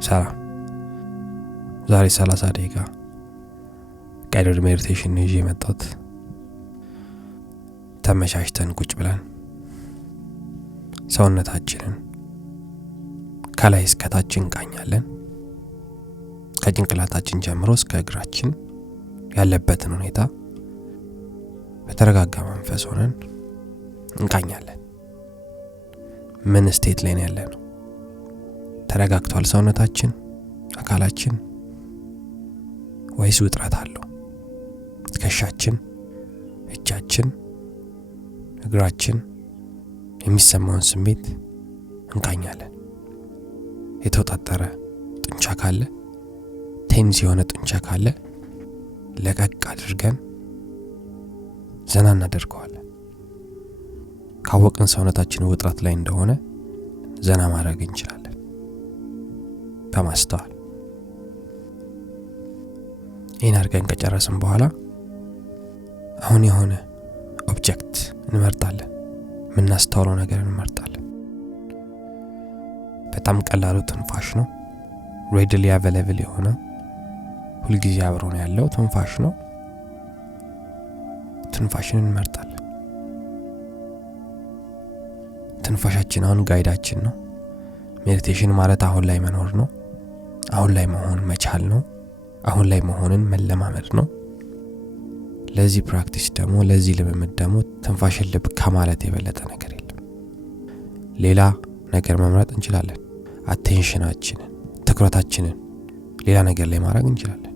ሰላም። ዛሬ 30 ደቂቃ ጋይደድ ሜዲቴሽን ይዤ መጣሁት። ተመቻችተን ቁጭ ብለን ሰውነታችንን ከላይ እስከ ታች እንቃኛለን። ከጭንቅላታችን ጀምሮ እስከ እግራችን ያለበትን ሁኔታ በተረጋጋ መንፈስ ሆነን እንቃኛለን። ምን ስቴት ላይ ነው ያለነው? ተረጋግቷል ሰውነታችን፣ አካላችን ወይስ ውጥረት አለው? ትከሻችን፣ እጃችን፣ እግራችን የሚሰማውን ስሜት እንቃኛለን። የተወጣጠረ ጡንቻ ካለ፣ ቴንስ የሆነ ጡንቻ ካለ ለቀቅ አድርገን ዘና እናደርገዋለን። ካወቅን ሰውነታችን ውጥረት ላይ እንደሆነ ዘና ማድረግ እንችላለን በማስተዋል። ይህን አድርገን ከጨረስን በኋላ አሁን የሆነ ኦብጀክት እንመርጣለን። የምናስተውለው ነገር እንመርጣለን። በጣም ቀላሉ ትንፋሽ ነው። ሬድሊ አቬሌብል የሆነ ሁልጊዜ አብሮን ያለው ትንፋሽ ነው። ትንፋሽን እንመርጣለን። ትንፋሻችን አሁን ጋይዳችን ነው። ሜዲቴሽን ማለት አሁን ላይ መኖር ነው። አሁን ላይ መሆን መቻል ነው። አሁን ላይ መሆንን መለማመድ ነው። ለዚህ ፕራክቲስ ደግሞ ለዚህ ልምምድ ደግሞ ትንፋሽን ልብ ከማለት የበለጠ ነገር የለም። ሌላ ነገር መምረጥ እንችላለን። አቴንሽናችንን፣ ትኩረታችንን ሌላ ነገር ላይ ማድረግ እንችላለን።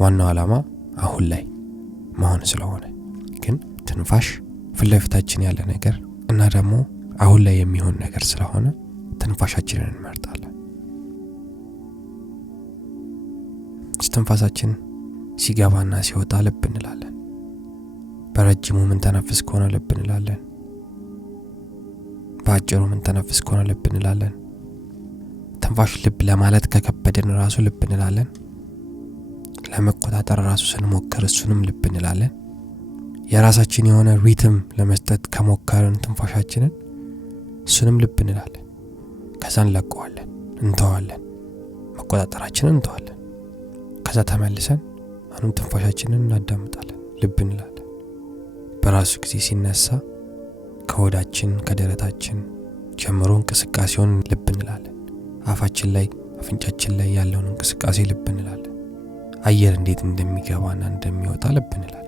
ዋናው ዓላማ አሁን ላይ መሆን ስለሆነ ግን ትንፋሽ ፊት ለፊታችን ያለ ነገር እና ደግሞ አሁን ላይ የሚሆን ነገር ስለሆነ ትንፋሻችንን እንመርጣለን። ትንፋሳችን ሲገባና ሲወጣ ልብ እንላለን። በረጅሙ ምን ተነፍስ ከሆነ ልብ እንላለን። በአጭሩ ምን ተነፍስ ከሆነ ልብ እንላለን። ትንፋሽ ልብ ለማለት ከከበደን ራሱ ልብ እንላለን። ለመቆጣጠር ራሱ ስንሞክር እሱንም ልብ እንላለን። የራሳችን የሆነ ሪትም ለመስጠት ከሞከርን ትንፋሻችንን እሱንም ልብ እንላለን። ከዛ እንለቀዋለን፣ እንተዋለን፣ መቆጣጠራችንን እንተዋለን። ከዛ ተመልሰን አሁንም ትንፋሻችንን እናዳምጣለን፣ ልብ እንላለን። በራሱ ጊዜ ሲነሳ ከሆዳችን ከደረታችን ጀምሮ እንቅስቃሴውን ልብ እንላለን። አፋችን ላይ አፍንጫችን ላይ ያለውን እንቅስቃሴ ልብ እንላለን። አየር እንዴት እንደሚገባና እንደሚወጣ ልብ እንላለን።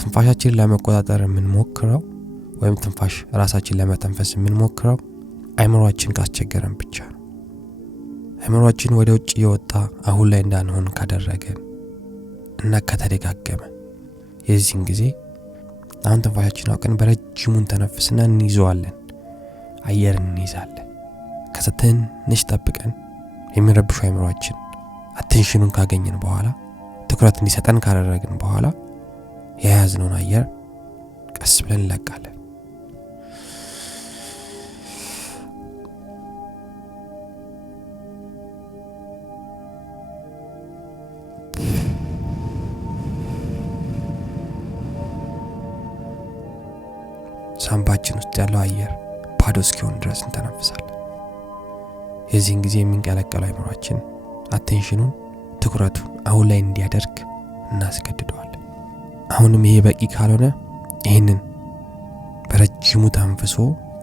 ትንፋሻችንን ለመቆጣጠር የምንሞክረው ወይም ትንፋሽ ራሳችን ለመተንፈስ የምንሞክረው አይምሮአችን ካስቸገረን ብቻ ነው። አይምሮአችን ወደ ውጭ የወጣ አሁን ላይ እንዳንሆን ካደረገን እና ከተደጋገመ የዚህን ጊዜ አሁን ትንፋሻችንን አውቀን በረጅሙን ተነፍስና እንይዘዋለን። አየር እንይዛለን። ከዛ ትንሽ ጠብቀን የሚረብሹ አይምሮአችን አቴንሽኑን ካገኘን በኋላ ትኩረት እንዲሰጠን ካደረግን በኋላ የያዝነውን አየር ቀስ ብለን እንለቃለን። ሳምባችን ውስጥ ያለው አየር ባዶ እስኪሆን ድረስ እንተነፍሳለን። የዚህን ጊዜ የሚንቀለቀለው አይምሮአችን አቴንሽኑን ትኩረቱን አሁን ላይ እንዲያደርግ እናስገድደዋለን። አሁንም ይሄ በቂ ካልሆነ ይህንን በረጅሙ ተንፍሶ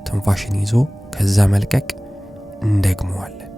ትንፋሽን ይዞ ከዛ መልቀቅ እንደግመዋለን።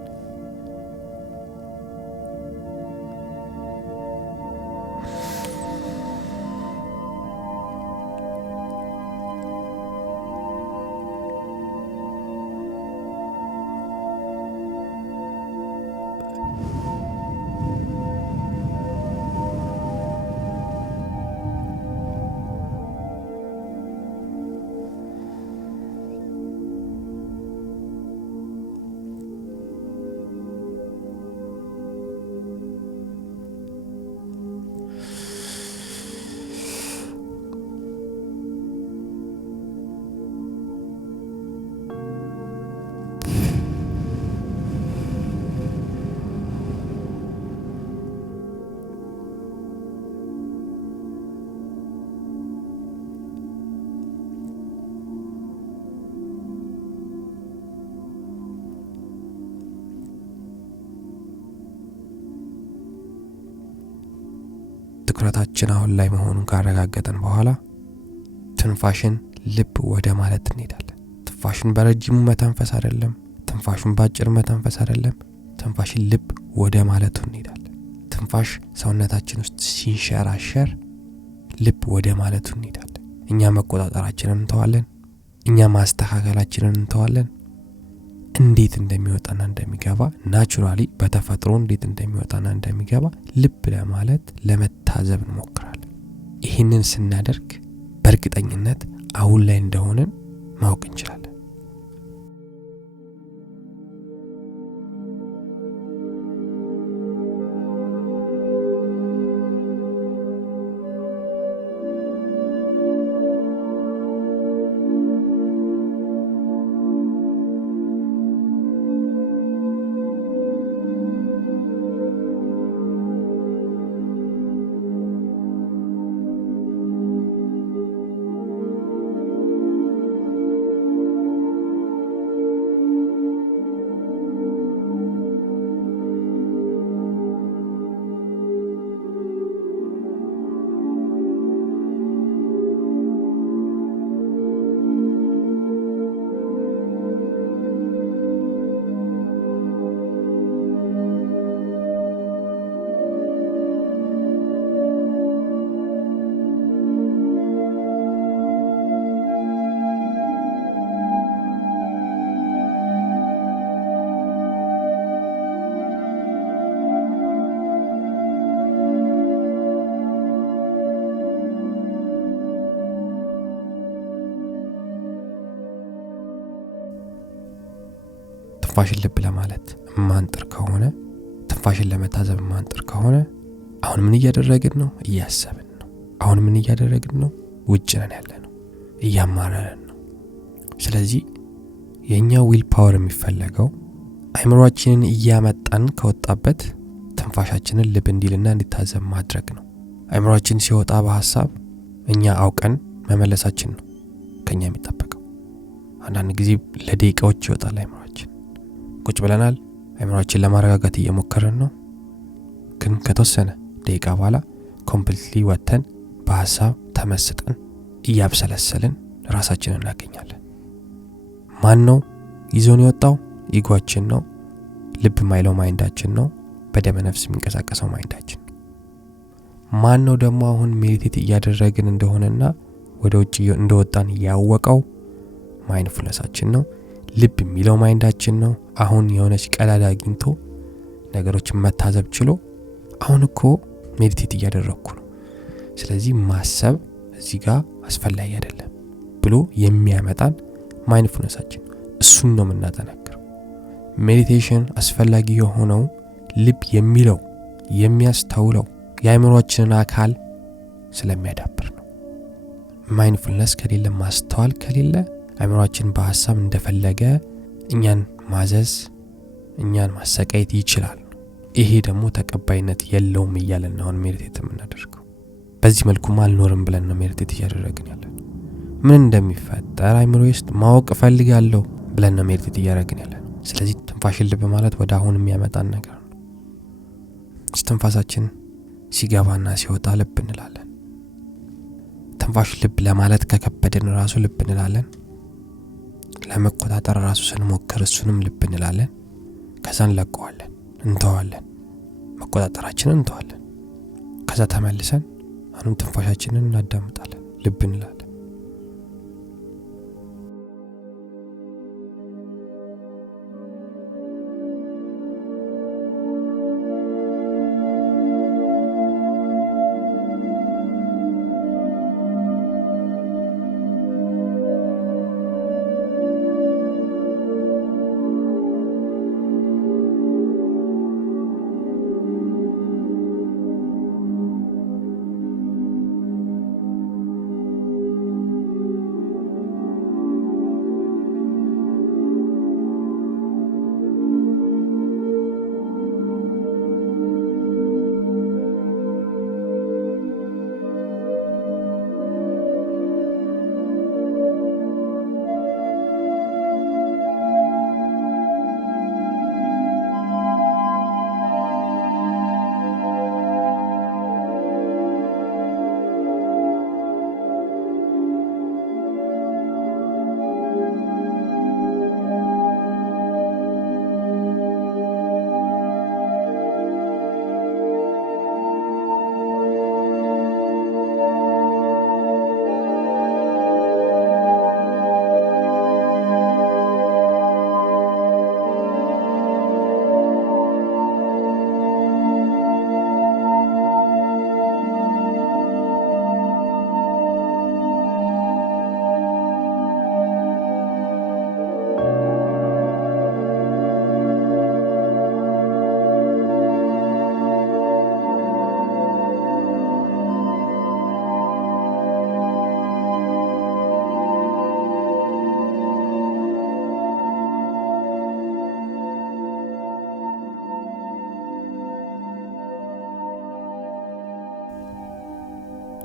ትኩረታችን አሁን ላይ መሆኑን ካረጋገጠን በኋላ ትንፋሽን ልብ ወደ ማለት እንሄዳለን። ትንፋሽን በረጅሙ መተንፈስ አይደለም፣ ትንፋሽን ባጭር መተንፈስ አይደለም፣ ትንፋሽን ልብ ወደ ማለቱ እንሄዳለን። ትንፋሽ ሰውነታችን ውስጥ ሲንሸራሸር ልብ ወደ ማለቱ እንሄዳለን። እኛ መቆጣጠራችንን እንተዋለን፣ እኛ ማስተካከላችንን እንተዋለን። እንዴት እንደሚወጣና እንደሚገባ ናቹራሊ በተፈጥሮ እንዴት እንደሚወጣና እንደሚገባ ልብ ለማለት ለመታዘብ እንሞክራለን። ይህንን ስናደርግ በእርግጠኝነት አሁን ላይ እንደሆነን ማወቅ እንችላለን። ትንፋሽን ልብ ለማለት ማንጥር ከሆነ ትንፋሽን ለመታዘብ ማንጥር ከሆነ አሁን ምን እያደረግን ነው? እያሰብን ነው። አሁን ምን እያደረግን ነው? ውጭ ነን ያለነው፣ እያማረርን ነው። ስለዚህ የኛ ዊል ፓወር የሚፈለገው አይምሮአችንን እያመጣን ከወጣበት ትንፋሻችንን ልብ እንዲልና እንዲታዘብ ማድረግ ነው። አይምሮአችን ሲወጣ በሐሳብ እኛ አውቀን መመለሳችን ነው ከኛ የሚጠበቀው። አንዳንድ ጊዜ ለደቂቃዎች ይወጣል አይምሮአችን። ቁጭ ብለናል፣ አይምሮአችን ለማረጋጋት እየሞከረን ነው። ግን ከተወሰነ ደቂቃ በኋላ ኮምፕሊትሊ ወተን በሐሳብ ተመስጠን እያብሰለሰልን ራሳችንን እናገኛለን። ማን ነው ይዞን የወጣው? ኢጓችን ነው። ልብ ማይለው ማይንዳችን ነው። በደመ ነፍስ የሚንቀሳቀሰው ማይንዳችን። ማን ነው ደግሞ አሁን ሜዲቴት እያደረግን እንደሆነና ወደ ውጭ እንደወጣን ያወቀው? ማይንድፉልነሳችን ነው። ልብ የሚለው ማይንዳችን ነው። አሁን የሆነች ቀዳዳ አግኝቶ ነገሮችን መታዘብ ችሎ አሁን እኮ ሜዲቴት እያደረኩ ነው፣ ስለዚህ ማሰብ እዚህ ጋር አስፈላጊ አይደለም ብሎ የሚያመጣን ማይንድፉልነሳችን። እሱን ነው የምናጠናክረው። ሜዲቴሽን አስፈላጊ የሆነው ልብ የሚለው የሚያስተውለው የአእምሮአችንን አካል ስለሚያዳብር ነው። ማይንድፉልነስ ከሌለ፣ ማስተዋል ከሌለ አእምሮአችን በሐሳብ እንደፈለገ እኛን ማዘዝ፣ እኛን ማሰቃየት ይችላል። ይሄ ደግሞ ተቀባይነት የለውም እያለን ነው ሜዲቴት የምናደርገው። በዚህ መልኩ ማልኖርም ብለን ነው ሜዲቴት እያደረግን ያለን። ምን እንደሚፈጠር አእምሮዬ ውስጥ ማወቅ እፈልጋለሁ ብለን ነው ሜዲቴት እያደረግን ያለነው። ስለዚህ ትንፋሽን ልብ ማለት ወደ አሁን የሚያመጣን ነገር ነው። ትንፋሳችን ሲገባና ሲወጣ ልብ እንላለን። ትንፋሽ ልብ ለማለት ከከበደን ራሱ ልብ እንላለን። ለመቆጣጠር ራሱ ስንሞክር እሱንም ልብ እንላለን። ከዛ እንለቀዋለን፣ እንተዋለን፣ መቆጣጠራችንን እንተዋለን። ከዛ ተመልሰን አሁንም ትንፋሻችንን እናዳምጣለን፣ ልብ እንላለን።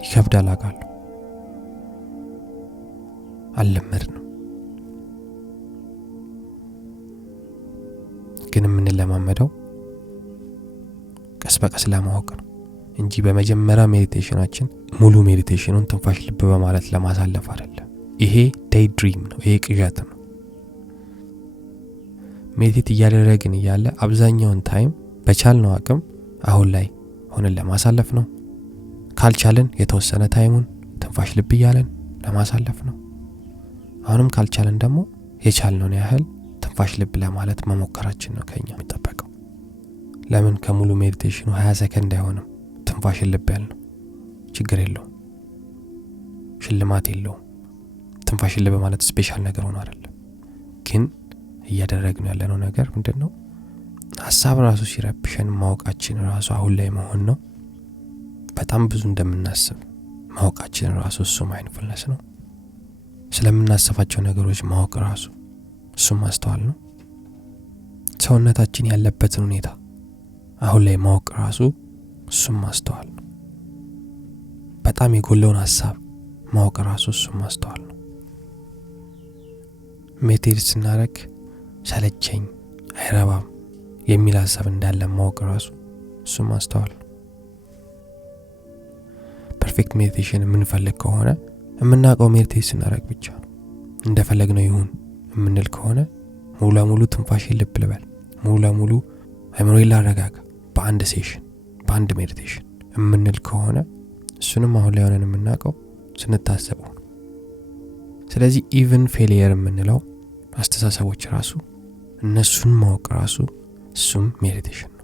ይከብዳል አውቃለሁ፣ አልለመድንም። ግን የምንለማመደው ቀስ በቀስ ለማወቅ ነው እንጂ በመጀመሪያ ሜዲቴሽናችን ሙሉ ሜዲቴሽኑን ትንፋሽ ልብ በማለት ለማሳለፍ አይደለም። ይሄ ዴይ ድሪም ነው፣ ይሄ ቅዠት ነው። ሜዲቴት እያደረግን እያለ አብዛኛውን ታይም በቻልነው አቅም አሁን ላይ ሆነን ለማሳለፍ ነው። ካልቻለን የተወሰነ ታይሙን ትንፋሽ ልብ እያለን ለማሳለፍ ነው። አሁንም ካልቻለን ደግሞ የቻልነውን ያህል ትንፋሽ ልብ ለማለት መሞከራችን ነው ከኛ የሚጠበቀው። ለምን ከሙሉ ሜዲቴሽኑ 20 ሰከንድ አይሆንም ትንፋሽ ልብ ያልነው? ችግር የለውም፣ ሽልማት የለውም። ትንፋሽ ልብ ማለት ስፔሻል ነገር ሆኖ አይደለም። ግን እያደረግነው ያለነው ነገር ምንድነው? ሐሳብ ራሱ ሲረብሸን ማወቃችን ራሱ አሁን ላይ መሆን ነው። በጣም ብዙ እንደምናስብ ማወቃችን ራሱ እሱ ማይንድፉልነስ ነው። ስለምናስባቸው ነገሮች ማወቅ ራሱ እሱ ማስተዋል ነው። ሰውነታችን ያለበትን ሁኔታ አሁን ላይ ማወቅ ራሱ እሱ ማስተዋል ነው። በጣም የጎለውን ሐሳብ ማወቅ ራሱ እሱ ማስተዋል ነው። ሜዲቴት ስናደርግ ሰለቸኝ፣ አይረባም የሚል ሐሳብ እንዳለ ማወቅ ራሱ እሱ ማስተዋል ነው። ፐርፌክት ሜዲቴሽን የምንፈልግ ከሆነ የምናውቀው ሜዲቴት ስናደርግ ብቻ ነው። እንደፈለግነው ይሁን የምንል ከሆነ ሙሉ ለሙሉ ትንፋሽ ልብ ልበል፣ ሙሉ ለሙሉ አይምሮዬን ላረጋጋ በአንድ ሴሽን በአንድ ሜዲቴሽን የምንል ከሆነ እሱንም አሁን ላይ ሆነን የምናውቀው ስንታሰበው ነው። ስለዚህ ኢቭን ፌሊየር የምንለው አስተሳሰቦች ራሱ እነሱን ማወቅ ራሱ እሱም ሜዲቴሽን ነው።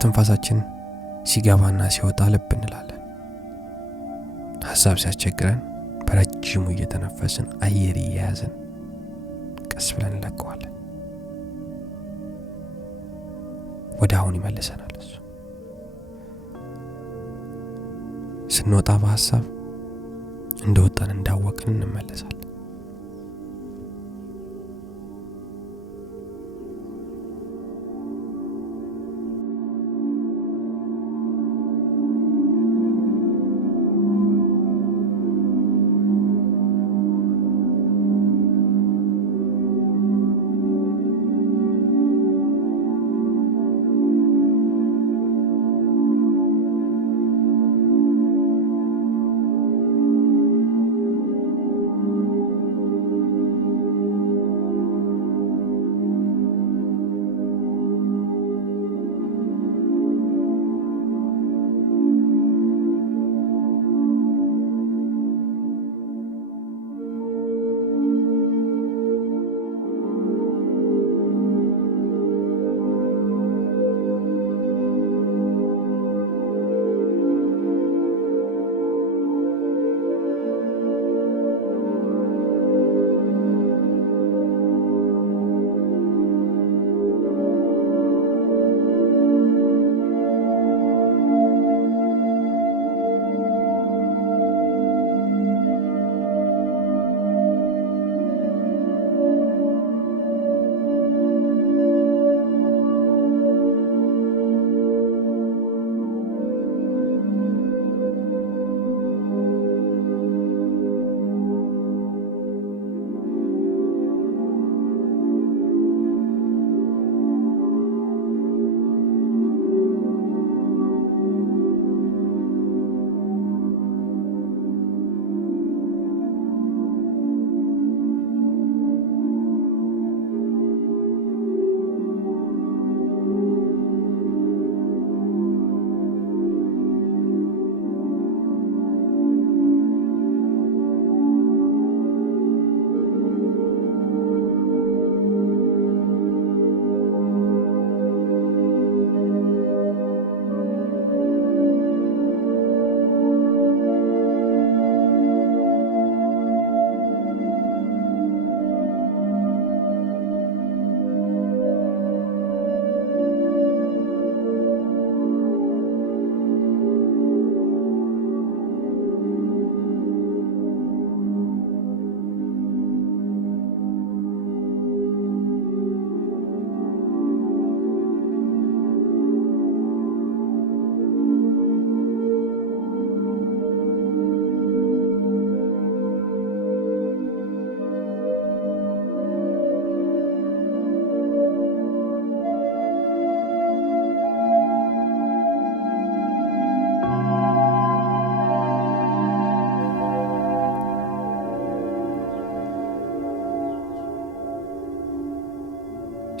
ትንፋሳችን ሲገባና ሲወጣ ልብ እንላለን። ሐሳብ ሲያስቸግረን በረጅሙ እየተነፈስን አየር እየያዝን ቀስ ብለን እንለቀዋለን። ወደ አሁን ይመልሰናል እሱ። ስንወጣ በሐሳብ እንደወጣን እንዳወቅን እንመለሳለን።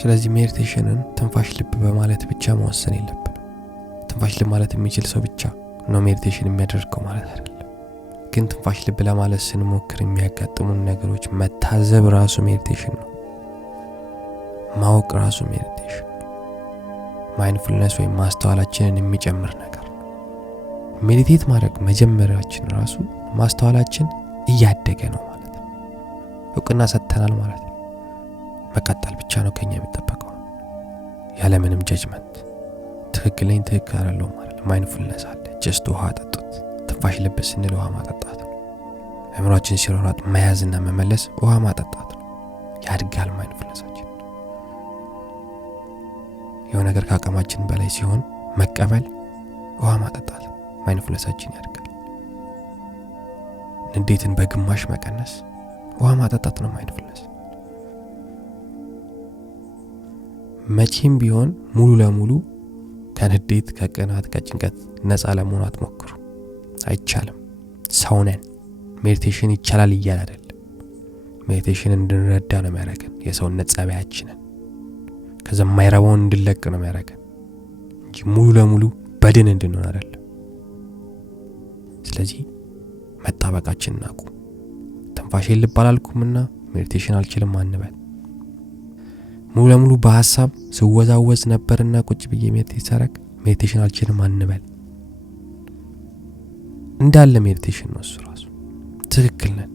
ስለዚህ ሜዲቴሽንን ትንፋሽ ልብ በማለት ብቻ መወሰን የለብንም። ትንፋሽ ልብ ማለት የሚችል ሰው ብቻ ነው ሜዲቴሽን የሚያደርገው ማለት አይደለም። ግን ትንፋሽ ልብ ለማለት ስንሞክር የሚያጋጥሙን ነገሮች መታዘብ ራሱ ሜዲቴሽን ነው። ማወቅ ራሱ ሜዲቴሽን ነው። ማይንድፉልነስ ወይም ማስተዋላችንን የሚጨምር ነገር ነው። ሜዲቴት ማድረግ መጀመሪያችን ራሱ ማስተዋላችን እያደገ ነው ማለት ነው። እውቅና ሰጥተናል ማለት ነው። መቀጠል ብቻ ነው ከኛ የሚጠበቀው ያለ ምንም ጀጅመንት። ትክክለኛ ትክክል አይደለም ማለት ማይንድፉልነስ አለ። ጀስት ውሃ ጠጡት። ትንፋሽ ልብ ስንል ውሃ ማጠጣት ነው። አእምሮአችን ሲሮራጥ መያዝና መመለስ ውሃ ማጠጣት ነው። ያድጋል ማይንድፉልነሳችን። የሆነ ነገር ከአቅማችን በላይ ሲሆን መቀበል ውሃ ማጠጣት፣ ማይንድፉልነሳችን ያድጋል። ንዴትን በግማሽ መቀነስ ውሃ ማጠጣት ነው ማይንድፉልነስ። መቼም ቢሆን ሙሉ ለሙሉ ከንዴት ከቅናት ከጭንቀት ነፃ ለመሆን አትሞክሩ። አይቻልም። ሰው ነን። ሜዲቴሽን ይቻላል እያለ አይደለም። ሜዲቴሽን እንድንረዳ ነው የሚያደርገን። የሰውነት ጸባያችንን ከዛ የማይረባውን እንድንለቅ ነው የሚያደርገን እንጂ ሙሉ ለሙሉ በድን እንድንሆን አይደለም። ስለዚህ መጣበቃችንን አቁም። ትንፋሽ ልብ አላልኩምና ሜዲቴሽን አልችልም አንበል። ሙሉ ለሙሉ በሐሳብ ስወዛወዝ ነበርና ቁጭ ብዬ ሜዲቴሽን አልችልም አንበል። እንዳለ ሜዲቴሽን ነው እሱ ራሱ። ትክክል ነን።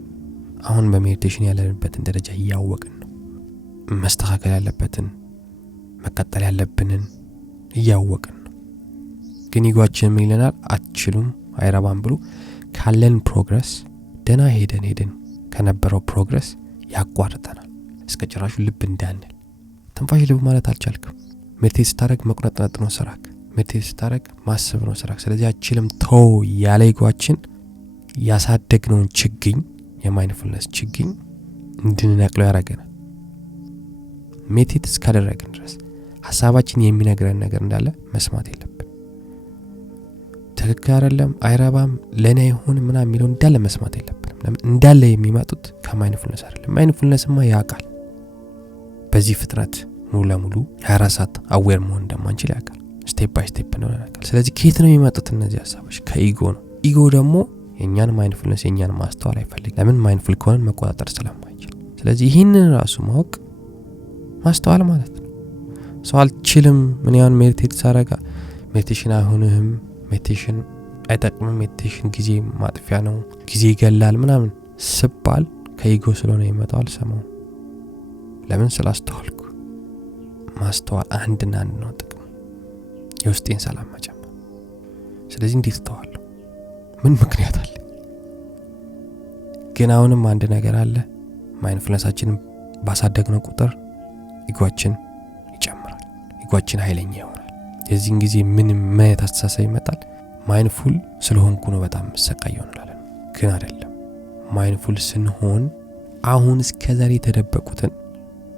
አሁን በሜዲቴሽን ያለንበትን ደረጃ እያወቅን ነው። መስተካከል ያለበትን መቀጠል ያለብንን እያወቅን ነው። ግን ይጓችን ምን ይለናል? አትችሉም፣ አይረባም ብሎ ካለን ፕሮግረስ ደና ሄደን ከነበረው ፕሮግረስ ያቋርጠናል። እስከ ጭራሹ ልብ እንዳንል ትንፋሽ ልብ ማለት አልቻልክም። ሜዲቴት ስታረግ መቁረጥነጥ ነው ስራክ። ሜዲቴት ስታረግ ማሰብ ነው ስራክ። ስለዚህ አችልም ተው ያለ ይጓችን ያሳደግነውን ችግኝ የማይንድፉልነስ ችግኝ እንድንነቅለው ያረጋናል። ሜዲቴት እስካደረግን ድረስ ሐሳባችን የሚነግረን ነገር እንዳለ መስማት የለብን። ትክክል አይደለም አይረባም ለኔ ይሁን ምናምን የሚለው እንዳለ መስማት የለብንም። ለምን እንዳለ የሚመጡት ከማይንድፉልነስ አይደለም። ማይንድፉልነስማ ያውቃል በዚህ ፍጥረት ሙሉ ለሙሉ 24 ሰዓት አዌር መሆን እንደማንችል ያውቃል። ስቴፕ ባይ ስቴፕ ነው ያውቃል። ስለዚህ ከየት ነው የሚመጡት እነዚህ ሐሳቦች? ከኢጎ ነው። ኢጎ ደግሞ የኛን ማይንድፉልነስ የኛን ማስተዋል አይፈልግም። ለምን ማይንድፉል ከሆነ መቆጣጠር ስለማይችል። ስለዚህ ይህንን ራሱ ማወቅ ማስተዋል ማለት ነው። ሰው አልችልም ምን ያን ሜዲቴት ሳረጋ ሜዲቴሽን አይሆንህም፣ ሜዲቴሽን አይጠቅምም፣ ሜዲቴሽን ጊዜ ማጥፊያ ነው፣ ጊዜ ይገላል ምናምን ስባል ከኢጎ ስለሆነ ይመጣል ሰማው። ለምን ስላስተዋልኩ። ማስተዋል አንድና አንድ ነው ጥቅም፣ የውስጤን ሰላም መጨመር። ስለዚህ እንዴት ተዋለሁ? ምን ምክንያት አለ? ግን አሁንም አንድ ነገር አለ። ማይንድፉልነሳችንን ባሳደግነው ቁጥር ኢጎአችን ይጨምራል፣ ኢጎአችን ኃይለኛ ይሆናል። የዚህን ጊዜ ምን ማየት አስተሳሰብ ይመጣል። ማይንድፉል ስለሆንኩ ነው በጣም መሰቃየው እንላለን። ግን አይደለም። ማይንድፉል ስንሆን አሁን እስከዛሬ የተደበቁትን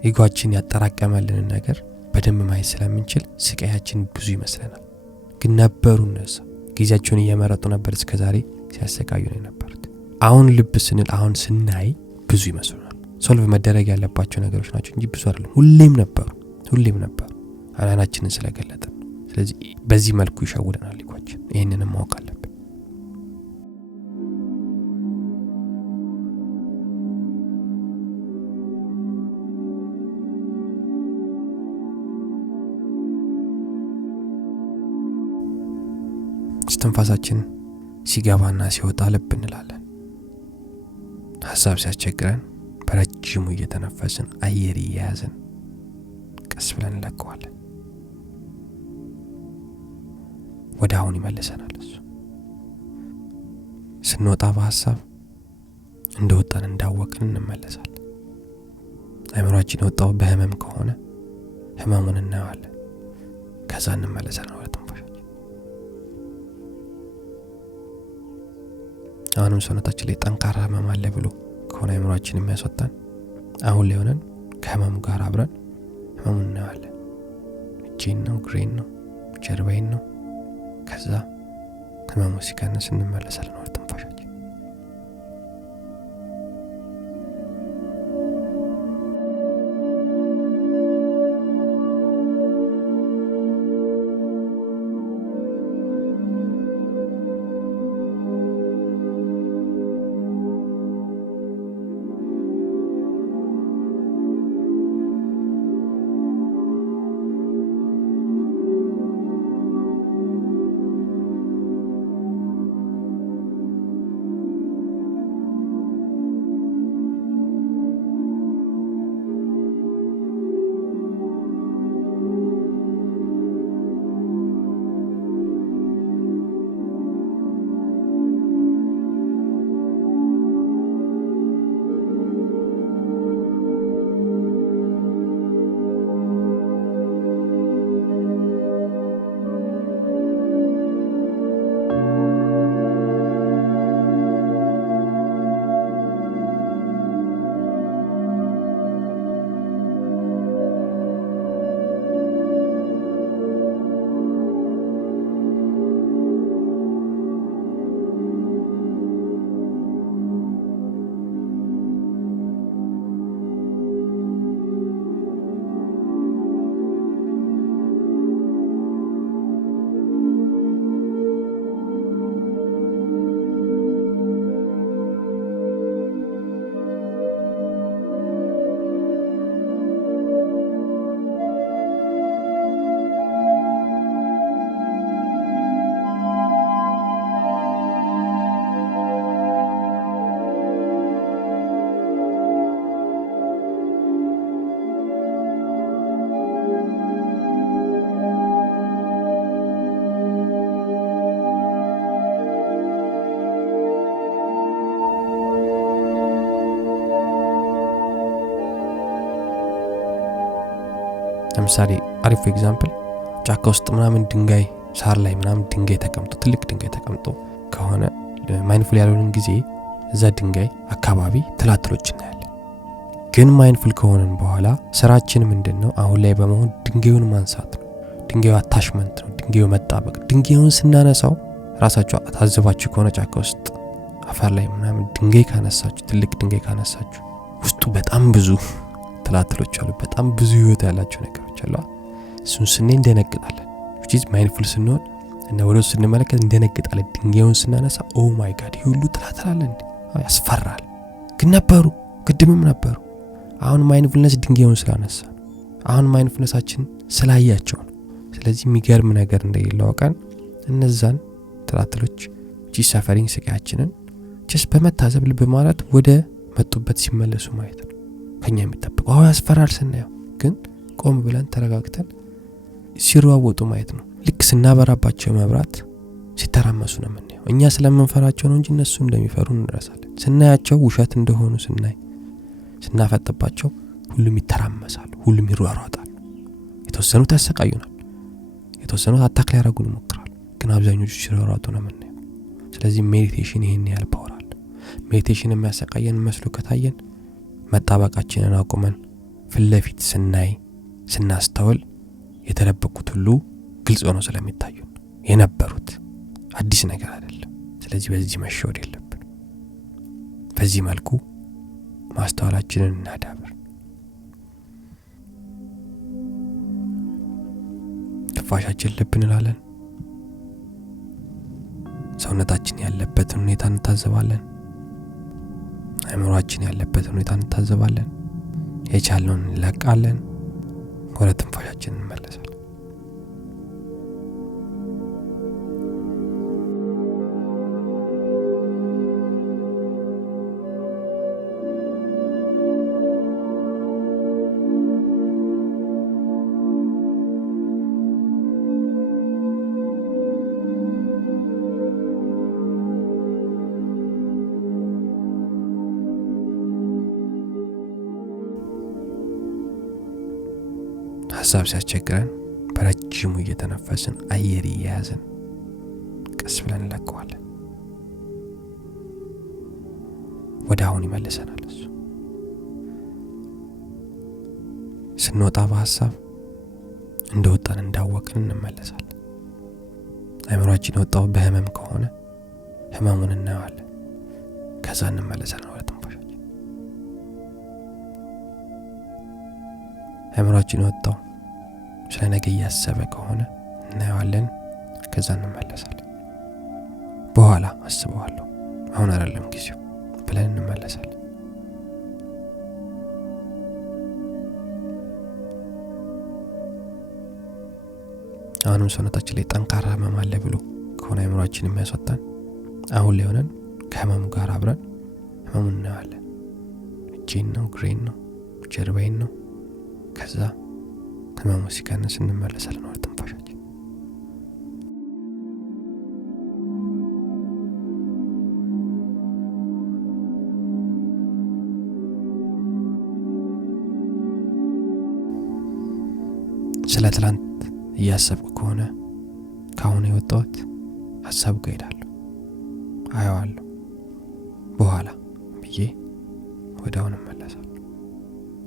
ኢጎአችን ያጠራቀመልን ነገር በደንብ ማየት ስለምንችል ስቃያችን ብዙ ይመስለናል። ግን ነበሩ እነሱ ጊዜያቸውን እየመረጡ ነበር እስከዛሬ ሲያሰቃዩ ነው የነበሩት። አሁን ልብ ስንል አሁን ስናይ ብዙ ይመስሉናል። ሶልቭ መደረግ ያለባቸው ነገሮች ናቸው እንጂ ብዙ አይደለም። ሁሌም ነበሩ አይናችንን ስለገለጠን። ስለዚህ በዚህ መልኩ ይሸውደናል ኢጎአችን። ይሄንንም ማወቅ አለብን። እስትንፋሳችን ሲገባና ሲወጣ ልብ እንላለን። ሐሳብ ሲያስቸግረን በረጅሙ እየተነፈስን አየር እየያዝን ቀስ ብለን እንለቀዋለን። ወደ አሁን ይመልሰናል እሱ። ስንወጣ በሐሳብ እንደወጣን እንዳወቅን እንመለሳለን። አእምሮአችን የወጣው በህመም ከሆነ ህመሙን እናየዋለን። ከዛ እንመለሳለን ወደ ትንፋሻችን። አሁንም ሰውነታችን ላይ ጠንካራ ህመም አለ ብሎ ከሆነ አእምሮአችን የሚያስወጣን አሁን ላይ ሆነን ከህመሙ ጋር አብረን ህመሙን እናየዋለን። እጄን ነው፣ ግሬን ነው፣ ጀርባዬን ነው። ከዛ ህመሙ ሲቀንስ እንመለሳለን ወደ ትንፋሻችን። ለምሳሌ አሪፍ ኤግዛምፕል ጫካ ውስጥ ምናምን ድንጋይ ሳር ላይ ምናምን ድንጋይ ተቀምጦ ትልቅ ድንጋይ ተቀምጦ ከሆነ ማይንድፉል ያለውን ጊዜ እዛ ድንጋይ አካባቢ ትላትሎች እናያለን። ግን ማይንድፉል ከሆነን በኋላ ስራችን ምንድነው? አሁን ላይ በመሆን ድንጋዩን ማንሳት ነው። ድንጋዩ አታችመንት ነው። ድንጋዩ መጣበቅ። ድንጋዩን ስናነሳው ራሳችሁ ታዘባችሁ ከሆነ ጫካ ውስጥ አፈር ላይ ምናምን ድንጋይ ካነሳችሁ ትልቅ ድንጋይ ካነሳችሁ ውስጡ በጣም ብዙ ትላትሎች አሉ። በጣም ብዙ ህይወት ያላቸው ነገሮች አሉ። እሱን ስናይ እንደነግጣለን። which is mindful ስንሆን እና ወደ ውስጥ ስንመለከት እንደነግጣለን። ድንጋዩን ስናነሳ ኦ ማይ ጋድ ሁሉ ትላትል አለ እንዴ! ያስፈራል። ግን ነበሩ፣ ቅድምም ነበሩ። አሁን ማይንድፉልነስ ድንጋዩን ስላነሳ፣ አሁን ማይንድፉልነሳችን ስላያቸው ነው። ስለዚህ የሚገርም ነገር እንደሌለው አውቀን እነዛን ትላትሎች ሰፈሪንግ ስቃያችንን just በመታዘብ ልብ ማለት ወደ መጡበት ሲመለሱ ማየት ነው ከኛ የሚጠበቀው። ያስፈራል ስናየው፣ ግን ቆም ብለን ተረጋግተን ሲሯወጡ ማየት ነው። ልክ ስናበራባቸው መብራት ሲተራመሱ ነው የምናየው። እኛ ስለምንፈራቸው ነው እንጂ እነሱ እንደሚፈሩ እንረሳለን። ስናያቸው ውሸት እንደሆኑ ስናፈጥባቸው ሁሉም ይተራመሳሉ፣ ሁሉም ይሯሯጣሉ። የተወሰኑት ያሰቃዩናል፣ የተወሰኑት አታክ ሊያደርጉን ይሞክራሉ፣ ግን አብዛኞቹ ሲሯሯጡ ነው የምናየው። ስለዚህ ሜዲቴሽን ይሄን ያህል ፓወር አለ። ሜዲቴሽን የሚያሰቃየን መስሎ ከታየን መጣበቃችንን አቁመን ፍለፊት ስናስተውል የተደበቁት ሁሉ ግልጽ ሆኖ ስለሚታዩ የነበሩት አዲስ ነገር አይደለም። ስለዚህ በዚህ መሸወድ የለብን። በዚህ መልኩ ማስተዋላችንን እናዳብር። ትንፋሻችን ልብ እንላለን። ሰውነታችን ያለበትን ሁኔታ እንታዘባለን። አእምሮአችን ያለበትን ሁኔታ እንታዘባለን። የቻልነውን እንለቃለን። ወደ ትንፋሻችን እንመለሳለን። ሀሳብ ሲያስቸግረን በረጅሙ እየተነፈስን አየር እየያዝን ቀስ ብለን እንለቀዋለን። ወደ አሁን ይመልሰናል። እሱ ስንወጣ በሀሳብ እንደወጣን እንዳወቅን እንመለሳለን። አእምሮአችን የወጣው በህመም ከሆነ ህመሙን እናየዋለን። ከዛ እንመለሳለን ወደ ትንፋሻችን። አእምሮአችን የወጣው ስለ ነገ እያሰበ ከሆነ እናየዋለን። ከዛ እንመለሳለን። በኋላ አስበዋለሁ አሁን አይደለም ጊዜው ብለን እንመለሳለን። አሁንም ሰውነታችን ላይ ጠንካራ ህመም አለ ብሎ ከሆነ አእምሮአችን የሚያስወጣን አሁን ላይ ሆነን ከህመሙ ጋር አብረን ህመሙን እናየዋለን። እጄን ነው፣ ግሬን ነው፣ ጀርባዬን ነው። ከዛ ህመሙ ሲቀንስ እንመለሳለን ወደ ትንፋሻችን። ስለ ትላንት እያሰብኩ ከሆነ ካሁን የወጣሁት ሀሳብ ጋር ሄዳለሁ፣ አየዋለሁ። በኋላ ብዬ ወደ አሁን እመለሳለሁ።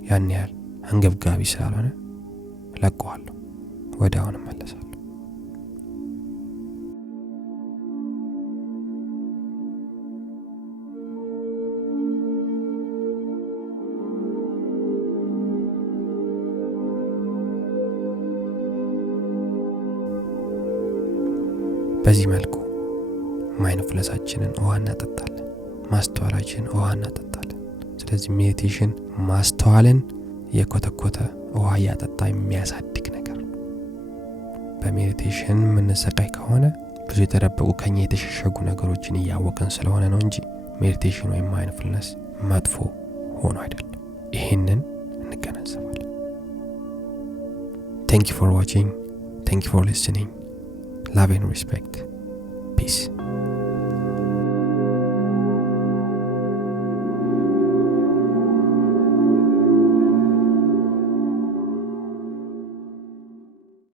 ያን ያህል አንገብጋቢ ስላልሆነ ለቀዋለሁ፣ ወደ አሁን እመለሳለሁ። በዚህ መልኩ ማይንድፉልነሳችንን ውሃ እናጠጣለን፣ ማስተዋላችንን ውሃ እናጠጣለን። ስለዚህ ሜዲቴሽን ማስተዋልን የኮተኮተ ውሃ ያጠጣ የሚያሳድግ ነገር ነው። በሜዲቴሽን የምንሰቃይ ከሆነ ብዙ የተደበቁ ከኛ የተሸሸጉ ነገሮችን እያወቅን ስለሆነ ነው እንጂ ሜዲቴሽን ወይም ማይንድፉልነስ መጥፎ ሆኖ አይደለም። ይሄንን እንገነዘባለን። Thank you for watching. Thank you for listening. Love and respect. Peace.